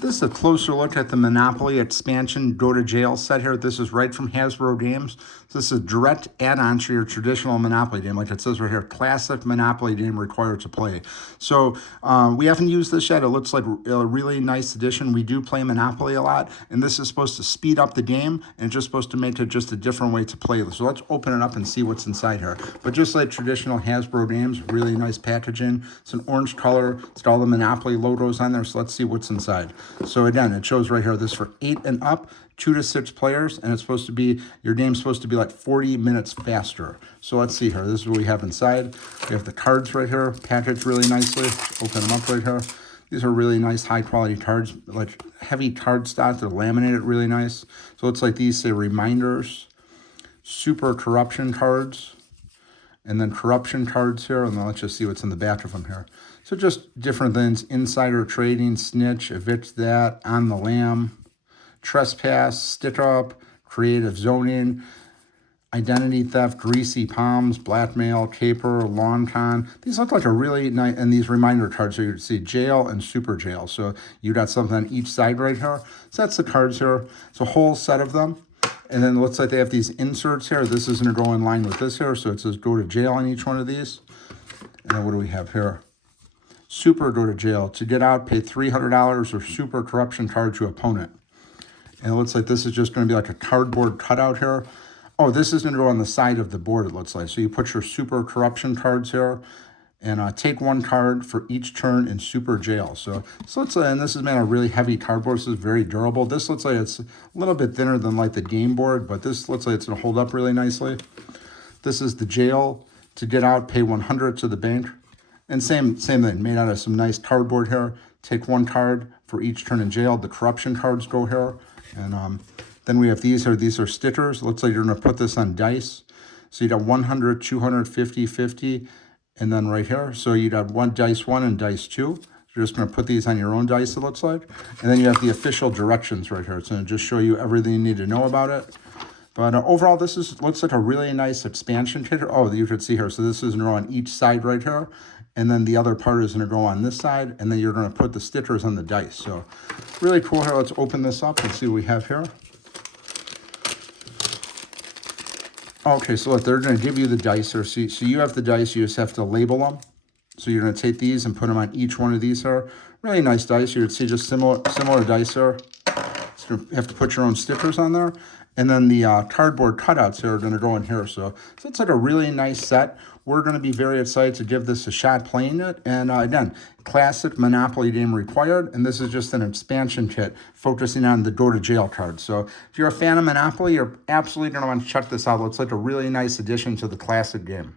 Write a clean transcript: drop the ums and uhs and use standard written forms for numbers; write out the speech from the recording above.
This is a closer look at the Monopoly Expansion Go to Jail set here. This is right from Hasbro Games. This is a direct add-on to your traditional Monopoly game. Like it says right here, classic Monopoly game required to play. So we haven't used this yet. It looks like a really nice addition. We do play Monopoly a lot, and this is supposed to speed up the game, and it's just supposed to make it just a different way to play. So let's open it up and see what's inside here. But just like traditional Hasbro games, really nice packaging. It's an orange color. It's got all the Monopoly logos on there. So let's see what's inside. So again, it shows right here, this for 8 and up, 2 to 6 players, and it's supposed to be, your game's supposed to be like 40 minutes faster. So let's see here, this is what we have inside. We have the cards right here, packaged really nicely. Let's open them up right here. These are really nice, high quality cards, like heavy card stock. They're laminated really nice. So it's like these say reminders, super corruption cards, and then corruption cards here, and then let's just see what's in the back of them here. So just different things: insider trading, snitch, evict that, on the lam, trespass, stick up, creative zoning, identity theft, greasy palms, blackmail, caper, lawn con. These look like a really nice, and these reminder cards, so you see jail and super jail. So you got something on each side right here. So that's the cards here. It's a whole set of them. And then it looks like they have these inserts here. This is going to go in line with this here. So it says go to jail on each one of these. And then what do we have here? Super go to jail. To get out, pay $300 or super corruption card to opponent. And it looks like this is just going to be like a cardboard cutout here. Oh, this is going to go on the side of the board, it looks like. So you put your super corruption cards here. And take 1 card for each turn in super jail. So let's and this is made of really heavy cardboard. This is very durable. This looks like it's a little bit thinner than like the game board, but this looks like it's gonna hold up really nicely. This is the jail. To get out, pay $100 to the bank. And same thing, made out of some nice cardboard here. Take 1 card for each turn in jail. The corruption cards go here. And then we have these here. These are stickers. It looks like you're gonna put this on dice. So you got 100, 200, 50, 50. And then right here, so you got dice 1 and dice 2. You're just going to put these on your own dice, it looks like. And then you have the official directions right here. It's going to just show you everything you need to know about it. But overall, this looks like a really nice expansion kit. Oh, you could see here. So this is going to go on each side right here. And then the other part is going to go on this side. And then you're going to put the stickers on the dice. So really cool here. Let's open this up and see what we have here. Okay, so look, they're going to give you the dice here. So you have the dice, you just have to label them. So you're going to take these and put them on each one of these here. Really nice dice. You would see just similar dice here. So you have to put your own stickers on there. And then the cardboard cutouts here are going to go in here. So it's like a really nice set. We're going to be very excited to give this a shot playing it. And again, classic Monopoly game required. And this is just an expansion kit focusing on the go to jail card. So if you're a fan of Monopoly, you're absolutely going to want to check this out. It's like a really nice addition to the classic game.